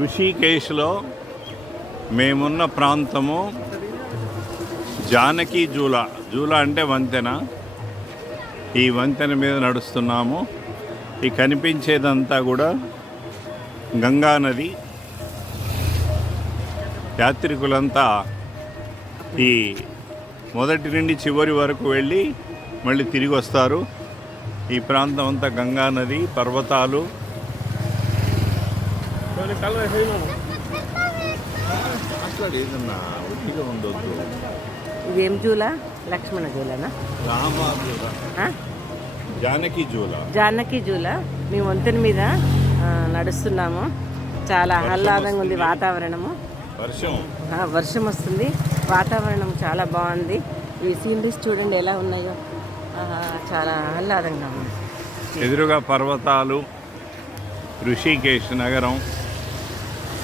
ఋషికేశ్లో మేమున్న ప్రాంతము జానకి జూలా అంటే వంతెన. ఈ వంతెన మీద నడుస్తున్నాము. ఈ కనిపించేదంతా కూడా గంగా నది. యాత్రికులంతా ఈ మొదటి నుండి చివరి వరకు వెళ్ళి మళ్ళీ తిరిగి వస్తారు. ఈ ప్రాంతం అంతా గంగా నది, పర్వతాలు. ఏదన్నా ఒట్టిగా ఉండొద్దు. ఇదేం జూలా? లక్ష్మణ జూలనా? జానకి జూలా. మేము వంతెన మీద నడుస్తున్నాము. చాలా ఆహ్లాదంగా ఉంది వాతావరణము. వర్షం వస్తుంది. వాతావరణం చాలా బాగుంది. ఈ సీనరీస్ చూడండి ఎలా ఉన్నాయో. చాలా ఆహ్లాదంగా ఉంది. ఎదురుగా పర్వతాలు, ఋషికేశ్ నగరం.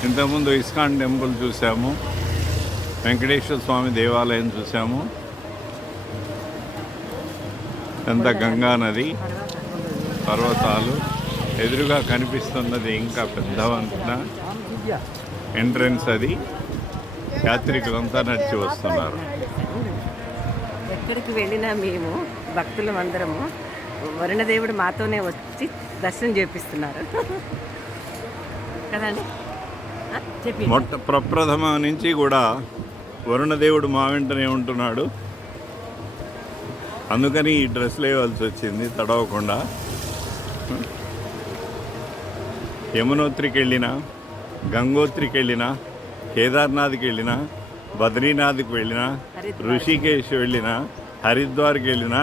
ఇంతకుముందు ఇస్కాన్ టెంపుల్ చూసాము, వెంకటేశ్వర స్వామి దేవాలయం చూసాము. ఎంత గంగా నది, పర్వతాలు. ఎదురుగా కనిపిస్తున్నది ఇంకా పెద్ద వంతెన, ఎంట్రన్స్. అది యాత్రికులంతా నడిచి వస్తున్నారు. ఎక్కడికి వెళ్ళినా మేము భక్తులం అందరము వరుణదేవుడు మాతోనే వచ్చి దర్శనం చేపిస్తున్నారు కదండి. ప్రప్రథమ నుంచి కూడా వరుణదేవుడు మా వెంటనే ఉంటున్నాడు. అందుకని ఈ డ్రెస్ లేవాల్సి వచ్చింది తడవకుండా. యమునోత్రికి వెళ్ళినా, గంగోత్రికి వెళ్ళినా, కేదార్నాథ్కి వెళ్ళినా, బద్రీనాథ్కి వెళ్ళినా, ఋషికేశ్ వెళ్ళినా, హరిద్వార్కి వెళ్ళినా,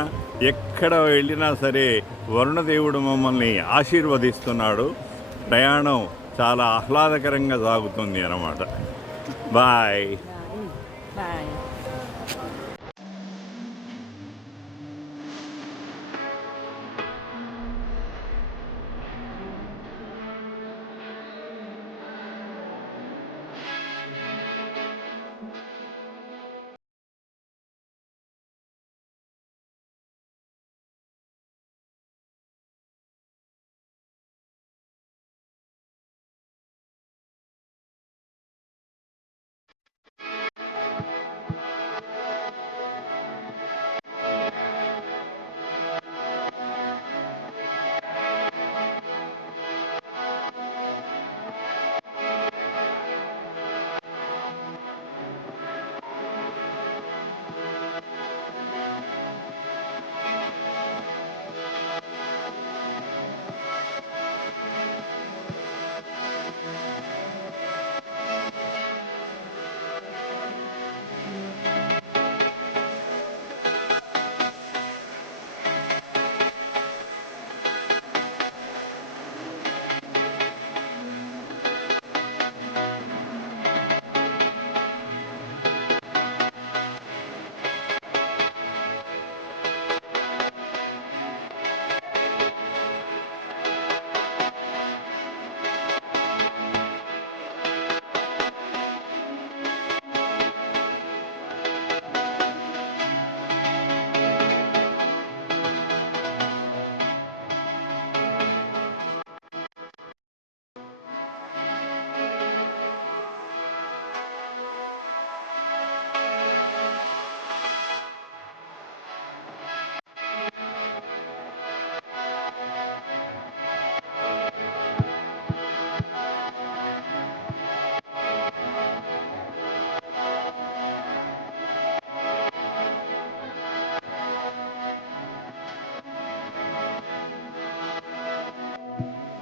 ఎక్కడ వెళ్ళినా సరే వరుణదేవుడు మమ్మల్ని ఆశీర్వదిస్తున్నాడు. ప్రయాణం చాలా ఆహ్లాదకరంగా సాగుతుంది అన్నమాట. బాయ్.